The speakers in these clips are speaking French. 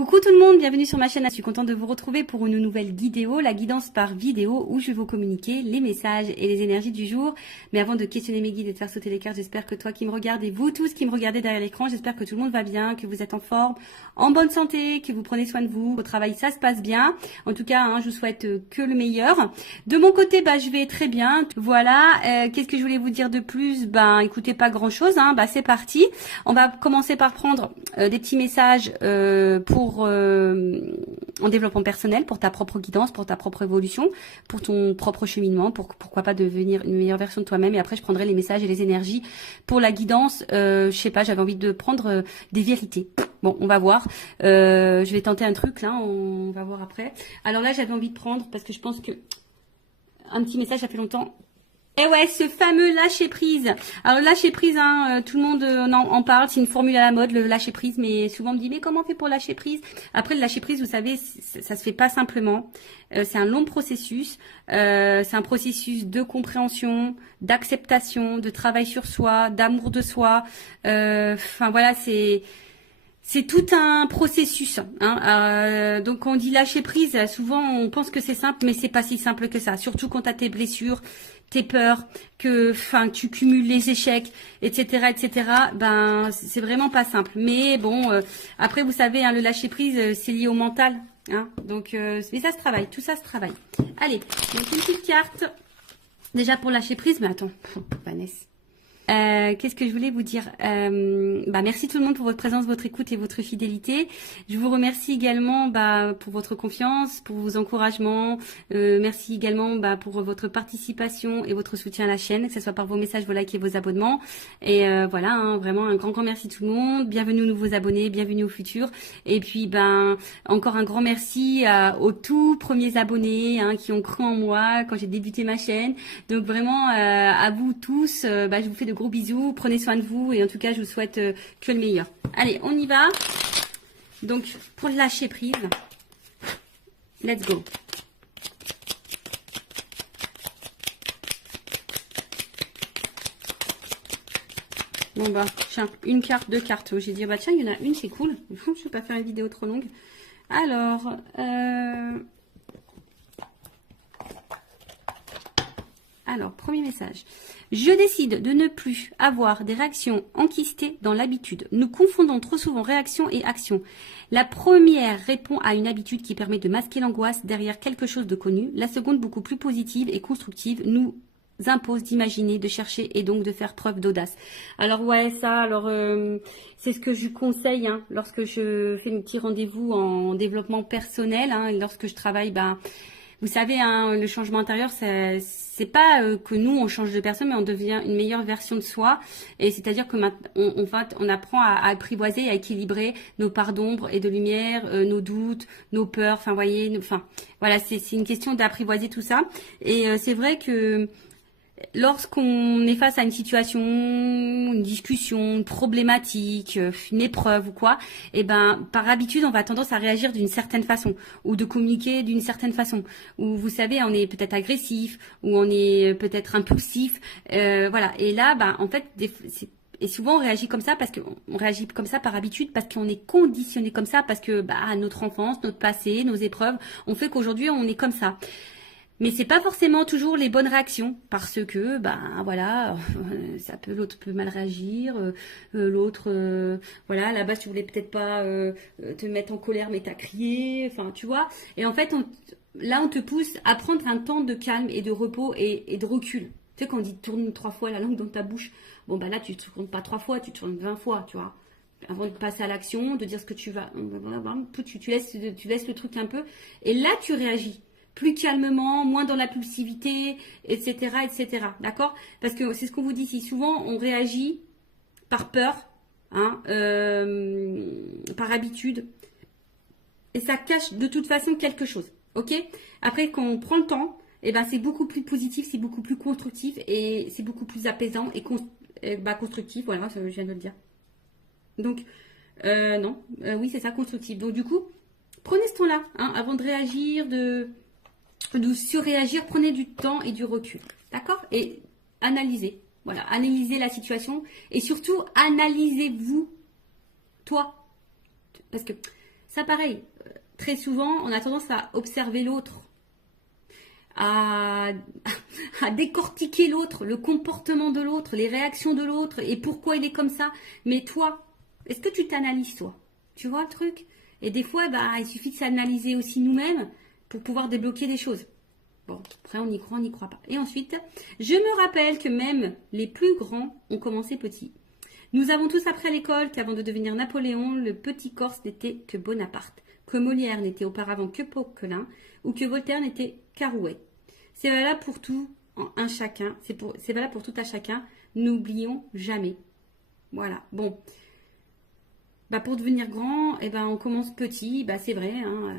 Coucou tout le monde, bienvenue sur ma chaîne. Je suis contente de vous retrouver pour une nouvelle vidéo, la guidance par vidéo où je vais vous communiquer les messages et les énergies du jour. Mais avant de questionner mes guides et de faire sauter les cartes, j'espère que toi qui me regardes et vous tous qui me regardez derrière l'écran, j'espère que tout le monde va bien, que vous êtes en forme, en bonne santé, que vous prenez soin de vous, au travail ça se passe bien. En tout cas, je vous souhaite que le meilleur. De mon côté, je vais très bien. Voilà, qu'est-ce que je voulais vous dire de plus? Écoutez, pas grand chose, c'est parti. On va commencer par prendre des petits messages en développement personnel, pour ta propre guidance, pour ta propre évolution, pour ton propre cheminement, pourquoi pas devenir une meilleure version de toi-même. Et après, je prendrai les messages et les énergies pour la guidance. Je sais pas, j'avais envie de prendre des vérités. Bon, on va voir. Je vais tenter un truc là, on va voir après. Alors là, j'avais envie de prendre, parce que je pense que un petit message, ça fait longtemps. Et ouais, ce fameux lâcher prise. Alors lâcher prise, tout le monde en parle, c'est une formule à la mode, le lâcher prise, mais souvent on me dit mais comment on fait pour lâcher prise? Après le lâcher prise, vous savez, ça se fait pas simplement. C'est un long processus. C'est un processus de compréhension, d'acceptation, de travail sur soi, d'amour de soi. Voilà, c'est tout un processus. Donc quand on dit lâcher prise, souvent on pense que c'est simple, mais c'est pas si simple que ça. Surtout quand tu as tes blessures, tes peurs, que tu cumules les échecs, etc., etc. C'est vraiment pas simple. Mais bon, après vous savez, le lâcher prise, c'est lié au mental. Donc mais ça se travaille, tout ça se travaille. Allez, donc une petite carte. Déjà pour lâcher prise, mais attends, Vanessa. Qu'est-ce que je voulais vous dire? Merci tout le monde pour votre présence, votre écoute et votre fidélité. Je vous remercie également pour votre confiance, pour vos encouragements. Merci également pour votre participation et votre soutien à la chaîne, que ce soit par vos messages, vos likes et vos abonnements. Et voilà, vraiment un grand merci tout le monde. Bienvenue aux nouveaux abonnés, bienvenue aux futurs. Et puis encore un grand merci aux tout premiers abonnés qui ont cru en moi quand j'ai débuté ma chaîne. Donc vraiment à vous tous, je vous fais de gros bisous, prenez soin de vous et en tout cas je vous souhaite que le meilleur. Allez, on y va. Donc pour lâcher prise, let's go. Bon tiens, une carte, deux cartes. J'ai dit tiens, il y en a une, c'est cool. Je ne vais pas faire une vidéo trop longue. Alors, premier message. Je décide de ne plus avoir des réactions enquistées dans l'habitude. Nous confondons trop souvent réaction et action. La première répond à une habitude qui permet de masquer l'angoisse derrière quelque chose de connu. La seconde, beaucoup plus positive et constructive, nous impose d'imaginer, de chercher et donc de faire preuve d'audace. Alors ouais, c'est ce que je conseille lorsque je fais mes petits rendez-vous en développement personnel, et lorsque je travaille, vous savez, le changement intérieur, c'est pas que nous on change de personne, mais on devient une meilleure version de soi. Et c'est-à-dire que on apprend à apprivoiser, à équilibrer nos parts d'ombre et de lumière, nos doutes, nos peurs. Voilà, c'est une question d'apprivoiser tout ça. Et c'est vrai que lorsqu'on est face à une situation, une discussion, une problématique, une épreuve ou quoi, par habitude, on va tendance à réagir d'une certaine façon ou de communiquer d'une certaine façon. Ou vous savez, on est peut-être agressif ou on est peut-être impulsif. Voilà. Et là, en fait, et souvent on réagit comme ça parce qu'on réagit comme ça par habitude, parce qu'on est conditionné comme ça, parce que notre enfance, notre passé, nos épreuves ont fait qu'aujourd'hui on est comme ça. Mais c'est pas forcément toujours les bonnes réactions, parce que voilà, l'autre peut mal réagir, l'autre voilà, à la base tu voulais peut-être pas te mettre en colère mais t'as crié, tu vois. Et en fait on te pousse à prendre un temps de calme et de repos et de recul. Tu sais, quand on dit tourne 3 fois la langue dans ta bouche, là tu te tournes pas 3 fois, tu tournes 20 fois, tu vois. Avant de passer à l'action, de dire ce que tu vas, tu laisses le truc un peu, et là tu réagis plus calmement, moins dans la pulsivité, etc., etc. D'accord? Parce que c'est ce qu'on vous dit ici. Souvent, on réagit par peur, par habitude, et ça cache de toute façon quelque chose. Ok? Après, quand on prend le temps, c'est beaucoup plus positif, c'est beaucoup plus constructif, et c'est beaucoup plus apaisant et constructif. Voilà, je viens de le dire. Donc, oui, c'est ça, constructif. Donc, du coup, prenez ce temps-là, avant de réagir, de surréagir, prenez du temps et du recul, d'accord? Et analysez, voilà, analysez la situation et surtout analysez-vous, toi, parce que Ça, pareil, très souvent, on a tendance à observer l'autre, à, à décortiquer l'autre, le comportement de l'autre, les réactions de l'autre et pourquoi il est comme ça. Mais toi, est-ce que tu t'analyses, toi? Tu vois le truc? Et des fois, bah, il suffit de s'analyser aussi nous-mêmes pour pouvoir débloquer des choses. Bon, après, on y croit, on n'y croit pas. Et ensuite, je me rappelle que même les plus grands ont commencé petits. Nous avons tous appris à l'école qu'avant de devenir Napoléon, le petit Corse n'était que Bonaparte, que Molière n'était auparavant que Poquelin, ou que Voltaire n'était qu'Arouet. C'est valable pour tout un chacun, c'est valable pour tout un chacun, n'oublions jamais. Voilà, bon. Bah pour devenir grand, eh ben on commence petit, bah c'est vrai, hein,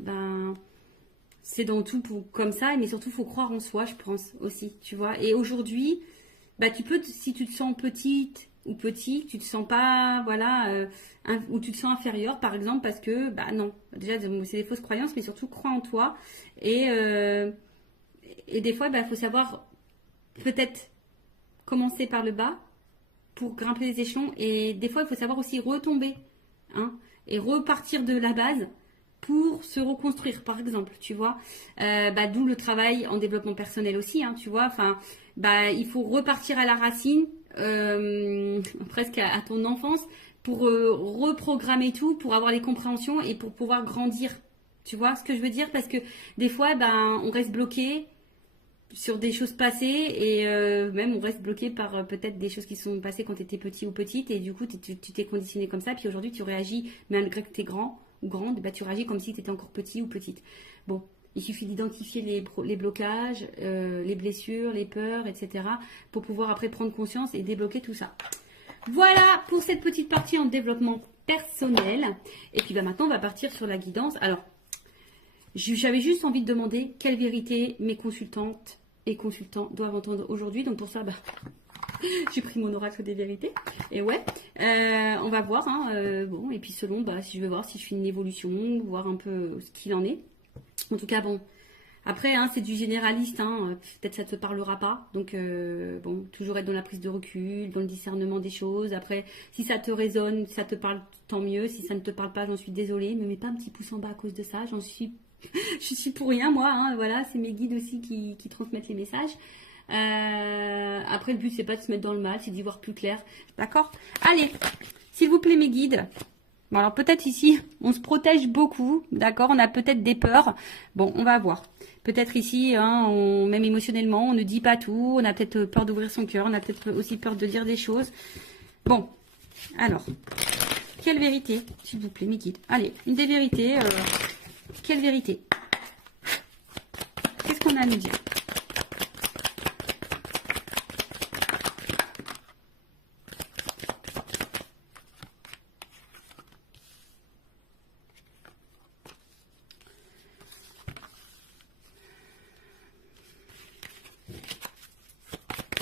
ben c'est dans tout comme ça, mais surtout il faut croire en soi, je pense aussi, tu vois. Et aujourd'hui, bah tu peux, si tu te sens petite ou petit, tu te sens pas, voilà, ou tu te sens inférieur, par exemple, parce que, bah non, déjà c'est des fausses croyances, mais surtout crois en toi. Et des fois, bah faut savoir peut-être commencer par le bas pour grimper les échelons. Et des fois, il faut savoir aussi retomber, hein, et repartir de la base pour se reconstruire, par exemple, tu vois. Bah, d'où le travail en développement personnel aussi, hein, tu vois. Enfin, bah, il faut repartir à la racine, presque à ton enfance, pour reprogrammer tout, pour avoir les compréhensions et pour pouvoir grandir. Tu vois ce que je veux dire? Parce que des fois, ben, on reste bloqué sur des choses passées et même on reste bloqué par peut-être des choses qui sont passées quand tu étais petit ou petite et du coup tu t'es conditionné comme ça puis aujourd'hui tu réagis malgré que tu es grand ou grande, bah, tu réagis comme si tu étais encore petit ou petite. Bon, il suffit d'identifier les blocages, les blessures, les peurs, etc. pour pouvoir après prendre conscience et débloquer tout ça. Voilà pour cette petite partie en développement personnel. Et puis bah, maintenant on va partir sur la guidance. Alors, j'avais juste envie de demander quelle vérité mes consultantes et consultants doivent entendre aujourd'hui. Donc pour ça, bah, j'ai pris mon oracle des vérités. Et ouais, on va voir. Hein, bon, et puis selon, bah, si je veux voir si je fais une évolution, voir un peu ce qu'il en est. En tout cas, bon. Après, hein, c'est du généraliste. Hein, peut-être ça ne te parlera pas. Donc, bon, toujours être dans la prise de recul, dans le discernement des choses. Après, si ça te résonne, si ça te parle, tant mieux. Si ça ne te parle pas, j'en suis désolée. Ne me mets pas un petit pouce en bas à cause de ça. J'en suis je suis pour rien, moi. Hein, voilà, c'est mes guides aussi qui transmettent les messages. Après, le but, c'est pas de se mettre dans le mal, c'est d'y voir plus clair. D'accord? Allez, s'il vous plaît, mes guides. Bon, alors peut-être ici, on se protège beaucoup. D'accord? On a peut-être des peurs. Bon, on va voir. Peut-être ici, hein, même émotionnellement, on ne dit pas tout. On a peut-être peur d'ouvrir son cœur. On a peut-être aussi peur de dire des choses. Bon, alors, quelle vérité, s'il vous plaît, mes guides? Allez, une des vérités... Quelle vérité? Qu'est-ce qu'on a à nous dire?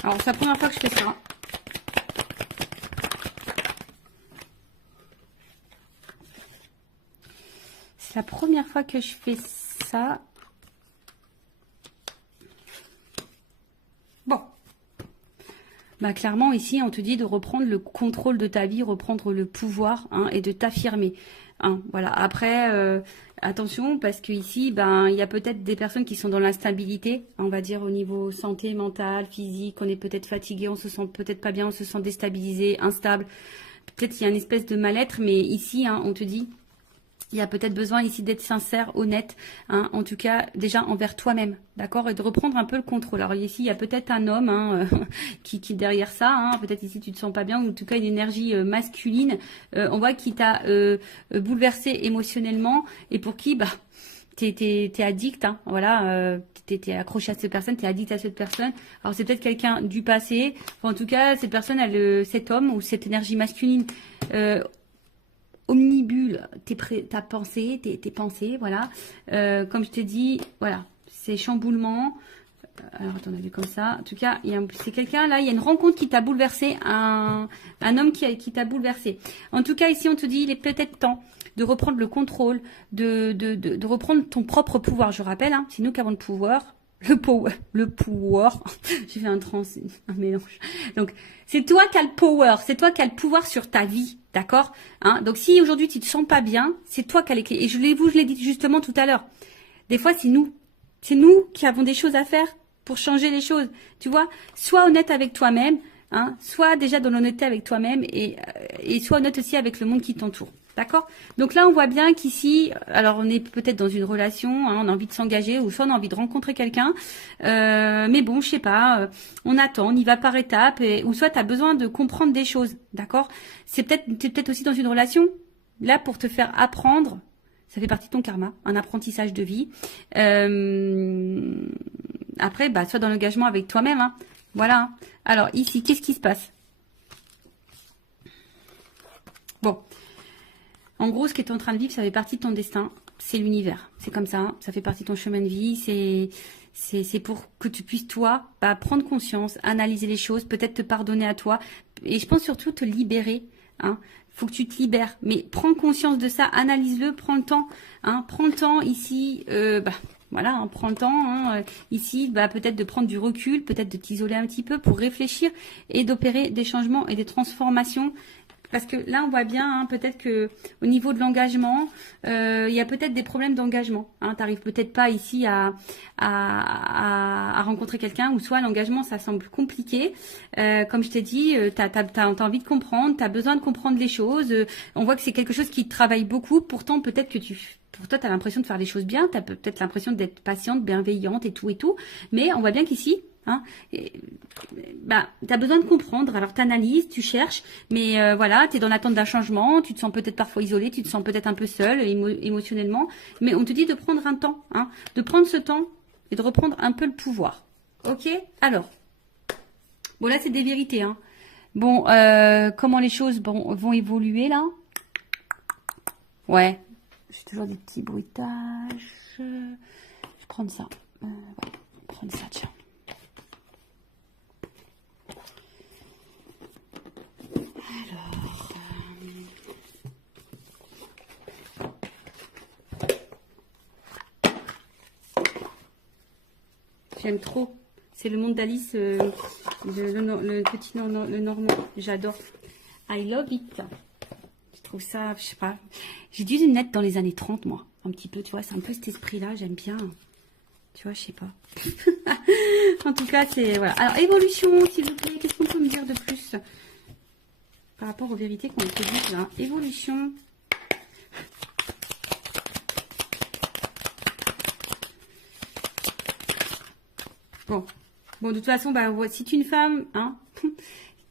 Alors, c'est la première fois que je fais ça. C'est la première fois que je fais ça. Bon. Bah clairement ici on te dit de reprendre le contrôle de ta vie, reprendre le pouvoir, hein, et de t'affirmer. Hein, voilà. Après, attention parce que ici, ben il y a peut-être des personnes qui sont dans l'instabilité, on va dire au niveau santé, mentale, physique. On est peut-être fatigué, on se sent peut-être pas bien, on se sent déstabilisé, instable. Peut-être qu'il y a une espèce de mal-être, mais ici, hein, on te dit. Il y a peut-être besoin ici d'être sincère, honnête, hein, en tout cas déjà envers toi-même, d'accord, et de reprendre un peu le contrôle. Alors ici, il y a peut-être un homme, hein, qui derrière ça, hein, peut-être ici tu te sens pas bien, ou en tout cas une énergie masculine, on voit qui t'a bouleversé émotionnellement et pour qui, bah, t'es addict, hein, voilà, t'es accroché à cette personne, t'es addict à cette personne. Alors c'est peut-être quelqu'un du passé, enfin, en tout cas cette personne, cet homme ou cette énergie masculine. Omnibule ta pensée, tes pensées, voilà. Comme je t'ai dit, voilà, c'est chamboulement. Alors, attends, on a vu comme ça. En tout cas, c'est quelqu'un, là, il y a une rencontre qui t'a bouleversé, un homme qui t'a bouleversé. En tout cas, ici, on te dit, il est peut-être temps de reprendre le contrôle, de reprendre ton propre pouvoir. Je rappelle, hein, c'est nous qui avons le pouvoir. le power, j'ai fait un mélange. Donc, c'est toi qui as le power, c'est toi qui as le pouvoir sur ta vie, d'accord, hein? Donc, si aujourd'hui tu te sens pas bien, c'est toi qui as les clés. Et je l'ai dit justement tout à l'heure. Des fois, c'est nous qui avons des choses à faire pour changer les choses. Tu vois, sois honnête avec toi-même, hein, sois déjà dans l'honnêteté avec toi-même et sois honnête aussi avec le monde qui t'entoure. D'accord? Donc là, on voit bien qu'ici, alors on est peut-être dans une relation, hein, on a envie de s'engager ou soit on a envie de rencontrer quelqu'un. Mais bon, je sais pas, on attend, on y va par étapes ou soit tu as besoin de comprendre des choses. D'accord? T'es peut-être aussi dans une relation là pour te faire apprendre. Ça fait partie de ton karma, un apprentissage de vie. Après, bah, sois dans l'engagement avec toi-même. Hein. Voilà. Alors ici, qu'est-ce qui se passe? Bon. En gros, ce que tu es en train de vivre, ça fait partie de ton destin. C'est l'univers. C'est comme ça. Ça fait partie de ton chemin de vie. C'est pour que tu puisses, toi, bah, prendre conscience, analyser les choses, peut-être te pardonner à toi. Et je pense surtout te libérer. Hein. Faut que tu te libères. Mais prends conscience de ça, analyse-le, prends le temps. Hein. Prends le temps ici. Voilà, hein, prends le temps. Hein, ici, bah, peut-être de prendre du recul, peut-être de t'isoler un petit peu pour réfléchir et d'opérer des changements et des transformations. Parce que là, on voit bien, hein, peut-être que au niveau de l'engagement, il y a peut-être des problèmes d'engagement. Hein, tu n'arrives peut-être pas ici à rencontrer quelqu'un, ou soit l'engagement, ça semble compliqué. Comme je t'ai dit, tu as envie de comprendre, tu as besoin de comprendre les choses. On voit que c'est quelque chose qui te travaille beaucoup. Pourtant, peut-être que pour toi, tu as l'impression de faire les choses bien. Tu as peut-être l'impression d'être patiente, bienveillante et tout et tout. Mais on voit bien qu'ici, hein, bah, tu as besoin de comprendre, alors tu analyses, tu cherches, mais voilà, tu es dans l'attente d'un changement, tu te sens peut-être parfois isolé, tu te sens peut-être un peu seul émotionnellement, mais on te dit de prendre un temps, hein, de prendre ce temps et de reprendre un peu le pouvoir. Ok? Alors, bon là c'est des vérités. Hein. Bon, comment les choses vont évoluer là? Ouais, j'ai toujours des petits bruitages. Je vais prendre ça. Ouais, prendre ça, tiens. J'aime trop. C'est le monde d'Alice, le petit le normand. J'adore. I love it. Je trouve ça, je sais pas. J'ai dû naître dans les années 30, moi. Un petit peu, tu vois. C'est un peu cet esprit-là. J'aime bien. Tu vois, je sais pas. En tout cas, c'est... Voilà. Alors, évolution, s'il vous plaît. Qu'est-ce qu'on peut me dire de plus par rapport aux vérités qu'on te dit là? Évolution. Bon, de toute façon, bah, si tu es une femme, hein,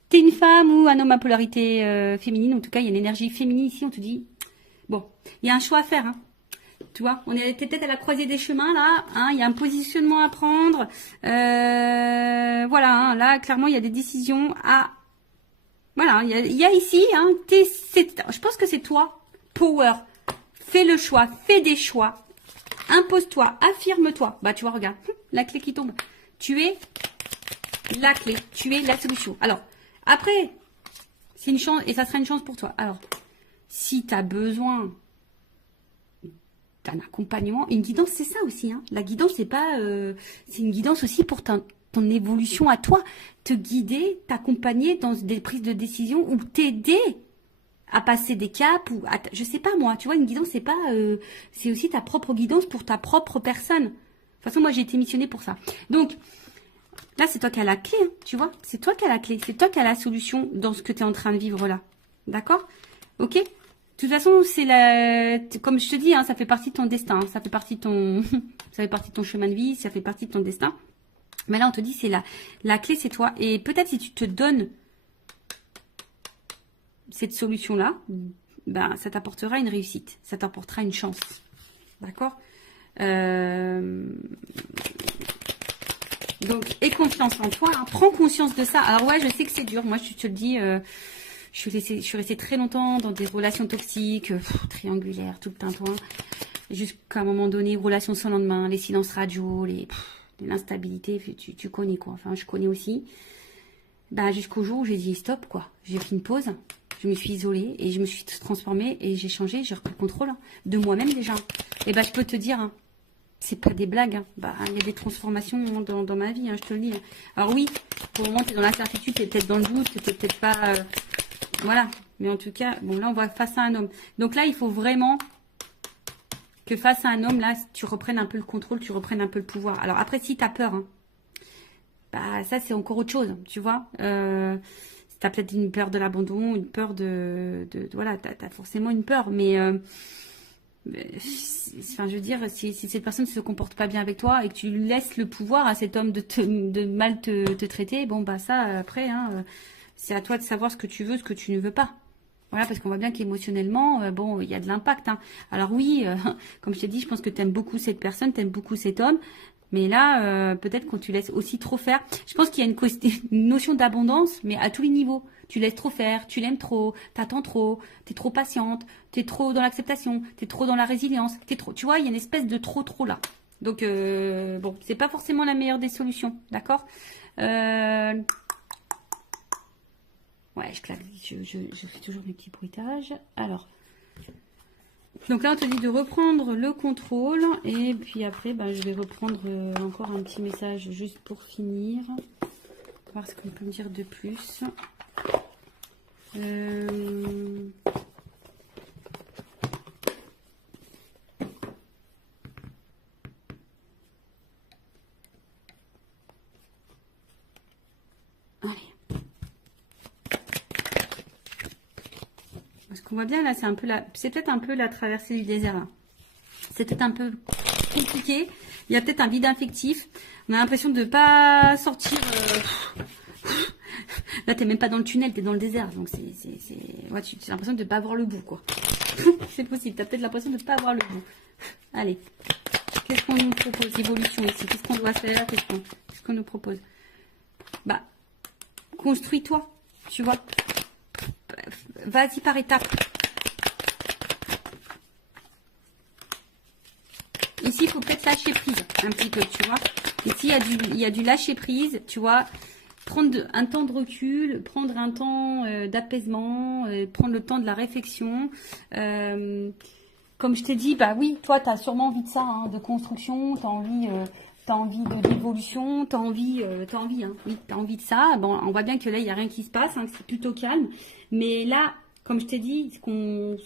t'es une femme ou un homme à polarité féminine, en tout cas, il y a une énergie féminine ici, on te dit, bon, il y a un choix à faire, hein. Tu vois, on est peut-être à la croisée des chemins, là, hein, il y a un positionnement à prendre, voilà, hein, là, clairement, il y a des décisions à, voilà, il y a ici, hein, je pense que c'est toi, power, fais le choix, fais des choix, impose-toi, affirme-toi, bah, tu vois, regarde, la clé qui tombe. Tu es la clé, tu es la solution. Alors, après, c'est une chance, et ça sera une chance pour toi. Alors, si tu as besoin d'un accompagnement, une guidance, c'est ça aussi. Hein. La guidance, c'est pas, c'est une guidance aussi pour ton évolution à toi. Te guider, t'accompagner dans des prises de décision ou t'aider à passer des caps ou je sais pas moi. Tu vois, une guidance, c'est pas, c'est aussi ta propre guidance pour ta propre personne. De toute façon, moi, j'ai été missionnée pour ça. Donc, là, c'est toi qui as la clé, hein, tu vois. C'est toi qui as la clé. C'est toi qui as la solution dans ce que tu es en train de vivre là. D'accord? Ok? De toute façon, c'est comme je te dis, hein, ça fait partie de ton destin. Hein, ça fait partie de ton... ça fait partie de ton chemin de vie. Ça fait partie de ton destin. Mais là, on te dit, c'est la clé, c'est toi. Et peut-être si tu te donnes cette solution-là, ben, ça t'apportera une réussite. Ça t'apportera une chance. D'accord? Donc, aie confiance en toi, hein. Prends conscience de ça. Alors ouais, je sais que c'est dur. Moi, je te le dis, je suis restée très longtemps dans des relations toxiques, triangulaires, tout le tintouin. Jusqu'à un moment donné, relations sans lendemain, les silences radio, l'instabilité, tu connais quoi. Enfin, je connais aussi. Ben, jusqu'au jour où j'ai dit stop, quoi. J'ai fait une pause. Je me suis isolée et je me suis transformée et j'ai changé, j'ai repris le contrôle, hein, de moi-même déjà. Et ben, je peux te dire, hein, c'est pas des blagues. Hein. Bah, il y a des transformations dans ma vie, hein, je te le dis. Alors oui, pour le moment, tu es dans l'incertitude, tu es peut-être dans le doute, tu n'es peut-être pas... voilà. Mais en tout cas, bon, là, on va face à un homme. Donc là, il faut vraiment que face à un homme, là, tu reprennes un peu le contrôle, tu reprennes un peu le pouvoir. Alors après, si tu as peur, hein, bah ça, c'est encore autre chose, tu vois. Tu as peut-être une peur de l'abandon, une peur voilà, tu as forcément une peur, mais... enfin, je veux dire, si cette personne ne se comporte pas bien avec toi et que tu lui laisses le pouvoir à cet homme de mal te traiter, bon, bah ça, après, hein, c'est à toi de savoir ce que tu veux, ce que tu ne veux pas. Voilà, parce qu'on voit bien qu'émotionnellement, bon, il y a de l'impact. Hein. Alors oui, comme je t'ai dit, je pense que tu aimes beaucoup cette personne, tu aimes beaucoup cet homme. Mais là, peut-être quand tu laisses aussi trop faire. Je pense qu'il y a une notion d'abondance, mais à tous les niveaux. Tu laisses trop faire, tu l'aimes trop, t'attends trop, t'es trop patiente, t'es trop dans l'acceptation, t'es trop dans la résilience, t'es trop. Tu vois, il y a une espèce de trop là. Donc bon, c'est pas forcément la meilleure des solutions, d'accord. Ouais, je claque, je fais toujours mes petits bruitages. Alors. Donc là, on te dit de reprendre le contrôle. Et puis après, ben, je vais reprendre encore un petit message juste pour finir. Voir ce qu'on peut me dire de plus. Allez. Ce qu'on voit bien là, c'est peut-être un peu la traversée du désert. Là. C'est peut-être un peu compliqué. Il y a peut-être un vide affectif. On a l'impression de ne pas sortir. Là, t'es même pas dans le tunnel, t'es dans le désert. Donc ouais, tu as l'impression de ne pas avoir le bout, quoi. C'est possible. T'as peut-être l'impression de ne pas avoir le bout. Allez. Qu'est-ce qu'on nous propose? Évolution ici. Qu'est-ce qu'on doit faire? Qu'est-ce qu'on nous propose? Bah, construis-toi. Tu vois. Vas-y par étapes. Ici, il faut peut-être lâcher prise un petit peu, tu vois. Ici, il y a du lâcher prise, tu vois. Prendre un temps de recul, prendre un temps d'apaisement, prendre le temps de la réflexion. Comme je t'ai dit, bah oui, toi, tu as sûrement envie de ça, hein, de construction, tu as envie d'évolution, tu as envie, hein, oui, tu as envie de ça. Bon, on voit bien que là, il n'y a rien qui se passe, hein, c'est plutôt calme. Mais là, comme je t'ai dit, ce qu'on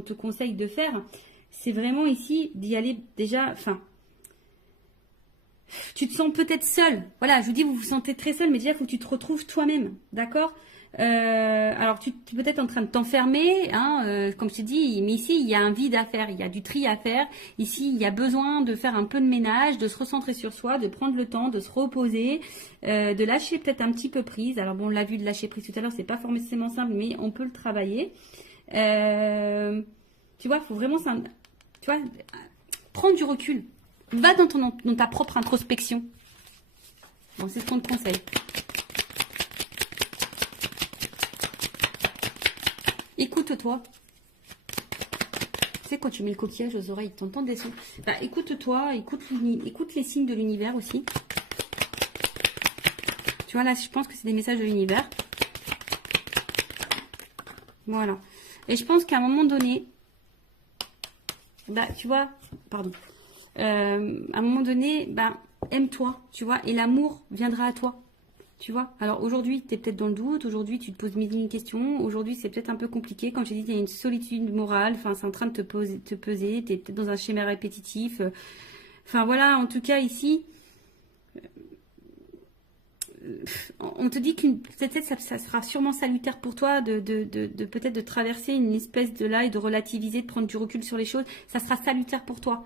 te conseille de faire, c'est vraiment ici d'y aller déjà, enfin, tu te sens peut-être seul. Voilà, je vous dis, vous vous sentez très seul, mais déjà, il faut que tu te retrouves toi-même, d'accord? Alors, tu es peut-être en train de t'enfermer, hein, comme je t'ai dit, mais ici, il y a un vide à faire, il y a du tri à faire. Ici, il y a besoin de faire un peu de ménage, de se recentrer sur soi, de prendre le temps, de se reposer, de lâcher peut-être un petit peu prise. Alors, bon, on l'a vu de lâcher prise tout à l'heure, c'est pas forcément simple, mais on peut le travailler. Tu vois, il faut vraiment, tu vois, prendre du recul. Va dans ta propre introspection. Bon, c'est ce qu'on te conseille. Écoute-toi. Tu sais, quand tu mets le coquillage aux oreilles, tu entends des sons. Bah, écoute-toi, écoute les signes de l'univers aussi. Tu vois, là, je pense que c'est des messages de l'univers. Voilà. Et je pense qu'à un moment donné, bah, tu vois, pardon. À un moment donné, bah, aime-toi, tu vois, et l'amour viendra à toi. Tu vois, alors aujourd'hui, tu es peut-être dans le doute, aujourd'hui, tu te poses mille et une questions, aujourd'hui, c'est peut-être un peu compliqué. Comme je t'ai dit, il y a une solitude morale, enfin, c'est en train de te peser, tu es peut-être dans un schéma répétitif. Enfin, voilà, en tout cas, ici, on te dit qu'une peut-être ça sera sûrement salutaire pour toi de peut-être de traverser une espèce de là et de relativiser, de prendre du recul sur les choses. Ça sera salutaire pour toi.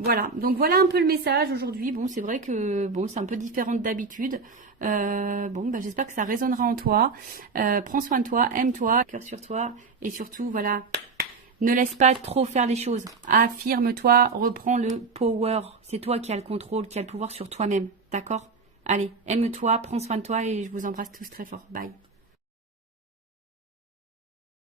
Voilà, donc voilà un peu le message aujourd'hui. Bon, c'est vrai que bon, c'est un peu différent d'habitude. Bon, bah, j'espère que ça résonnera en toi. Prends soin de toi, aime-toi, cœur sur toi. Et surtout, voilà, ne laisse pas trop faire les choses. Affirme-toi, reprends le power. C'est toi qui as le contrôle, qui as le pouvoir sur toi-même. D'accord? Allez, aime-toi, prends soin de toi et je vous embrasse tous très fort. Bye.